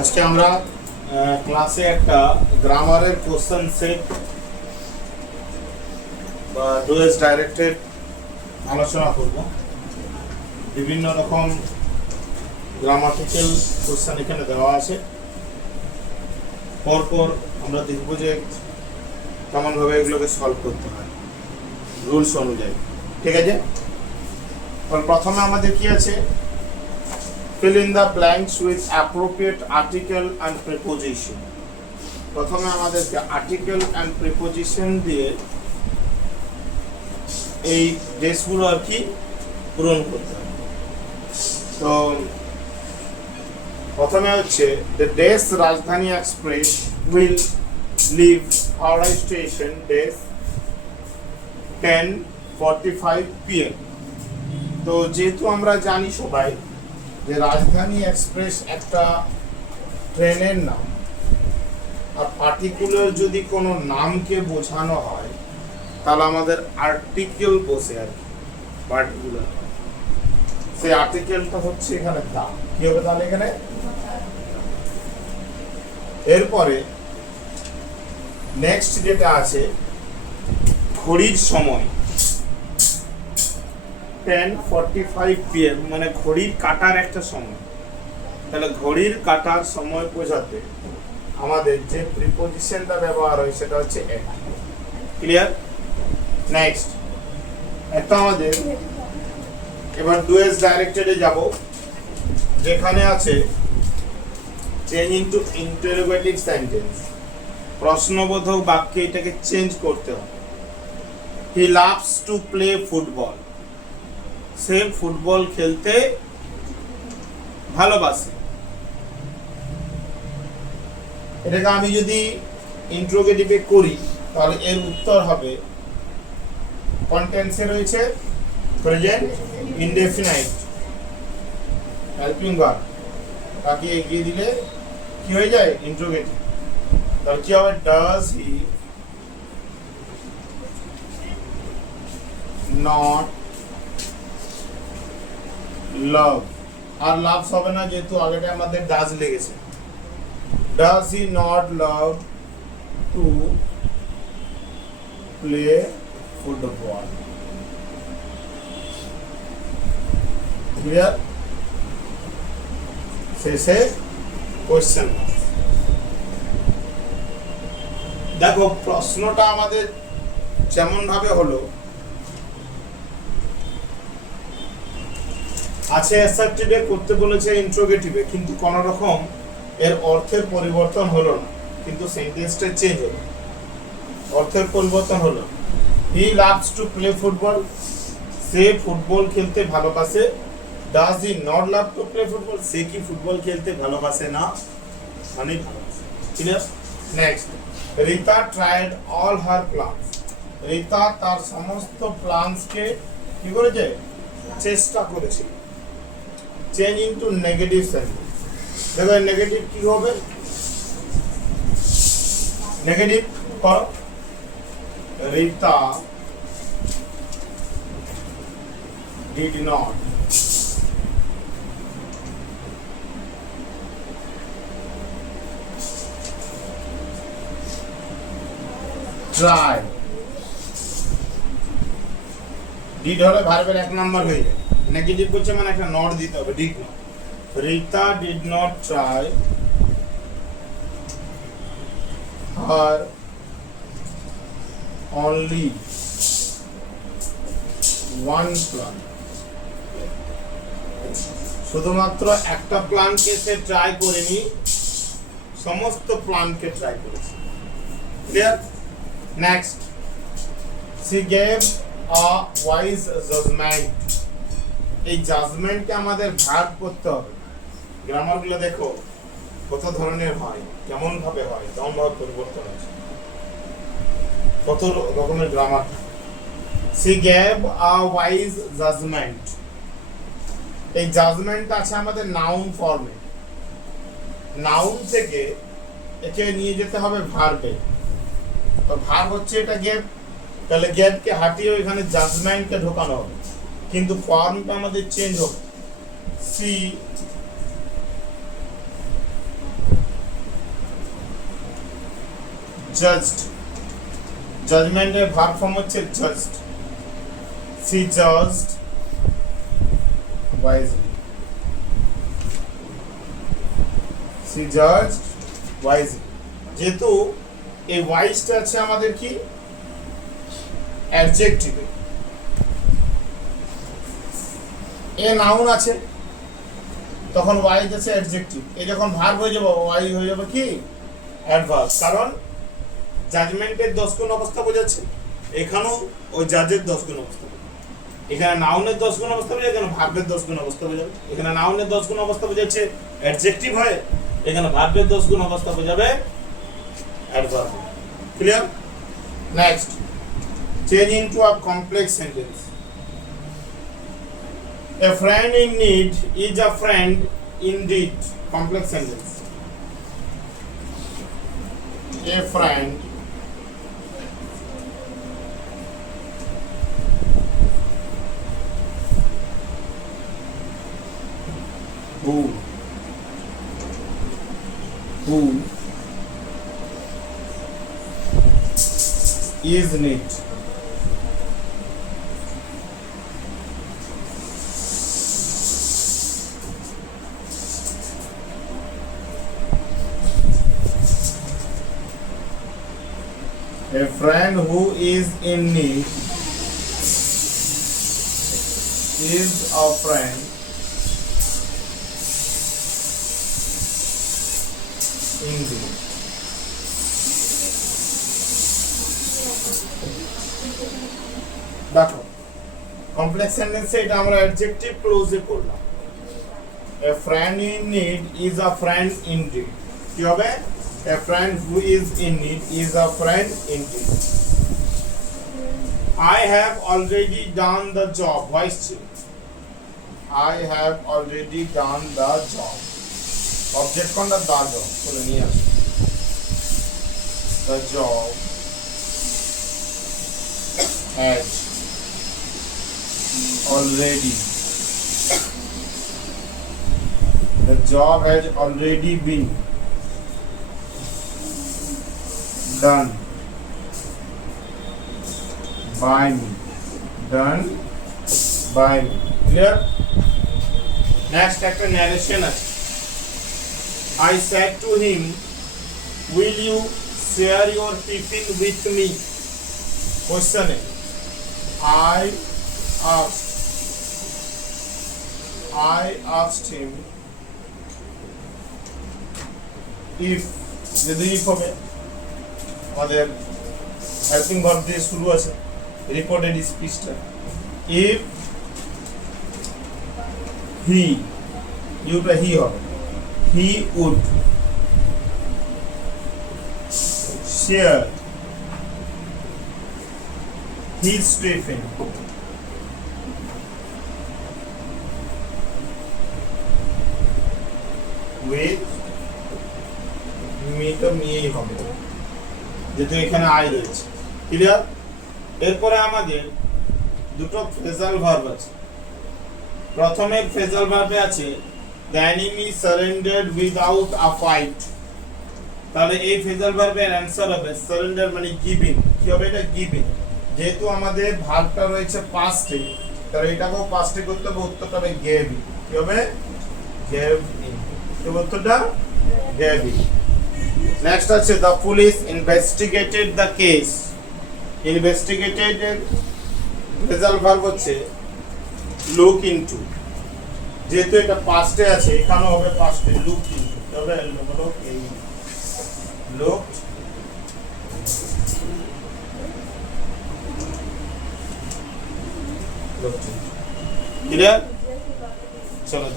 আজকে আমরা ক্লাসে একটা গ্রামারের কোশ্চেন সেট বা ডুয়েস ডাইরেক্টেড আলোচনা করব। বিভিন্ন রকম গ্রামাটিক্যাল কোশ্চেন এখানে দেওয়া আছে। পরপর আমরা দেখব যে কেমনভাবে এগুলোকে সলভ করতে হয় রুলস অনুযায়ী। ঠিক আছে, প্রথমে আমাদের কি আছে? Fill in the blanks with appropriate article and preposition. প্রথমে আমাদেরকে আর্টিকেল অ্যান্ড প্রিপোজিশন দিয়ে এই ডেসগুলো আর কি পূরণ করতে হবে। তো প্রথমে হচ্ছে the ডেস Rajdhani express will leave Howrah station ডেস 10:45 PM। তো যেহেতু আমরা জানি সবাই যে রাজধানী এক্সপ্রেস একটা ট্রেনের নাম, আর পার্টিকুলার যদি কোনো নামকে বোঝানো হয় তাহলে আমাদের আর্টিকেল বসে আর কি পার্টিকুলার। সেই আর্টিকেলটা হচ্ছে এখানে দা। কি হবে তাহলে এখানে? এরপরে নেক্সট যেটা আছে ঘড়ির সময় 10:45 PM, মানে ঘড়ির কাটার একটা সময়। তাহলে ঘড়ির কাটার সময় বোঝাতে আমাদের যে প্রিপোজিশনটা ব্যবহার হয় সেটা হচ্ছে এট। ক্লিয়ার? নেক্সট একটা আমাদের এবার ডুয়েস ডাইরেক্টেডে যাব, যেখানে আছে চেঞ্জ ইনটু ইন্টারোগেটিভ সেন্টেন্স। প্রশ্নবোধক বাক্যে এটাকে চেঞ্জ করতে হবে। হি লাভস টু প্লে ফুটবল। সে ফুটবল খেলতে ভালোবাসে। এটাকে আমি যদি ইন্টারোগেটিভে করি তাহলে এর উত্তর হবে কন্টেন্সে রয়েছে প্রেজেন্ট ইনডেফিনাইট হেল্পিং ভার্ব, তাকে এগিয়ে দিলে কি হয়ে যায়? ইন্টারোগেটিভ। তাহলে কি হবে? Does he not love. আর লাভস হবে না, যেহেতু আগেটা আমাদের ডাজ লেগেছে। Does he not love to play football. Clear? শেষে কোশ্চেন। দেখো প্রশ্নটা আমাদের যেমন ভাবে হলো আছে অ্যাসার্টিভে করতে বলেছে ইন্টারোগেটিভে, কিন্তু কোনো রকম এর অর্থের পরিবর্তন হলো না, কিন্তু সেন্টেন্সটা চেঞ্জ হলো, অর্থের পরিবর্তন হলো। He loves to play football. সে ফুটবল খেলতে ভালোবাসে। Does he not love to play football. সে কি ফুটবল খেলতে ভালোবাসে না? মানে ভালোবাসে। Clear? Next, Rita tried all her plans. Rita তার সমস্ত প্ল্যানসকে কি করেছে? চেষ্টা করেছে। Change into negative sentence. দেখো নেগেটিভ কি হবে? নেগেটিভ করো। Rita did not try. Did হলে ভার্বের এক নাম্বার হয়ে যায়। নেগেটিভ বলছে মানে একটা নট দিতে হবে, did not. Rita did not try her only one plan. শুধুমাত্র একটা প্ল্যানকে সে ট্রাই করেনি, সমস্ত প্ল্যানকে ট্রাই করেছে। Clear? Next, she gave a wise judgment। এই জাজমেন্টকে আমাদের ভার্ব করতে হবে। গ্রামারগুলো দেখো কত ধরনের হয়, কেমন ভাবে হয়, কেমন ভাবে পরিবর্তন হয়েছে, কত রকমের grammar. she gave a wise judgment। এই জাজমেন্ট আছে আমাদের নাউন ফর্মে। নাউন থেকে একে নিয়ে যেতে হবে ভার্বে। তো ভার্ব হচ্ছে এটা গেভ, তাহলে গেভকে হাটিয়ে এখানে জাজমেন্টকে ঢোকানো হবে, কিন্তু ফর্মটা আমাদের চেঞ্জ হবে। সি জাজড, জাজমেন্টের ভার্ব ফর্ম হচ্ছে judged. She judged wisely, she judged wisely। যেহেতু এই ওয়াইজটা আছে আমাদের কি অ্যাডজেক্টিভে, এ নাউন আছে তখন ওয়াইজ আছে অ্যাডজেক্টিভ, এ যখন ভার্ব হয়ে যাবে ওয়াই হয়ে যাবে কি অ্যাডভার্ব, কারণ জাজমেন্টের 10 গুণ অবস্থা বোঝাচ্ছে, এখানেও ওই জাজের 10 গুণ অবস্থা বোঝাচ্ছে। এখানে নাউনের 10 গুণ অবস্থা বোঝাচ্ছে, এখানে ভার্বের 10 গুণ অবস্থা বোঝাবে। এখানে নাউনের 10 গুণ অবস্থা বোঝাচ্ছে অ্যাডজেক্টিভ হয়, এখানে ভার্বের 10 গুণ অবস্থা বোঝাবে adverb. Clear? Next, change into a complex sentence. A friend in need is a friend indeed. Complex sentence. A friend who is need a friend who is in need is a friend indeed. দেখো complex সেন্টেন্সে এটা আমরা adjective ক্লোজে করলাম। A friend in need is a friend indeed। কি হবে? A friend who is in need is a friend indeed. I have already done the job. Voice change. I have already done the job. Object কোনটা? the job। চলে নিয়ে আসো। The job has already, the job has already been done by me, done by me। Clear? Next একটা narration আছে। I said to him, will you share your tiffin with me? Question है, I asked him if, যদি if হবে আমাদের helping verb দিয়ে শুরু আছে reported স্পিচটা, if he, Yuta হি হবে, he would share his tiffin with me, তো মেয়েই হবে যেহেতু এখানে আই রয়েছে। ক্লিয়ার? এরপরে আমাদের দুটো ফ্রেজাল ভার্ব আছে। প্রথমে ফ্রেজাল ভার্বে আছে the enemy surrendered without a fight। তাহলে এই ফ্রেজাল ভার্বের অ্যানসার হবে সারেন্ডার মানে গিভিং। কি হবে এটা? গিভিং। যেহেতু আমাদের ভার্বটা রয়েছে পাস্টে, তাহলে এটাকেও পাস্টে করতে হবে, উত্তরটা হবে গেভ। কি হবে? গেভ। তো উত্তরটা গেভ। নেক্সট আছে the police investigated the case। Investigated এর ফ্রেজাল ভার্ব হচ্ছে look into। যেহেতু এটা পাস্টে আছে এখানেও হবে পাস্টে লুক ইনটু। তবে লোক এই লোক ক্লিয়ার? চলো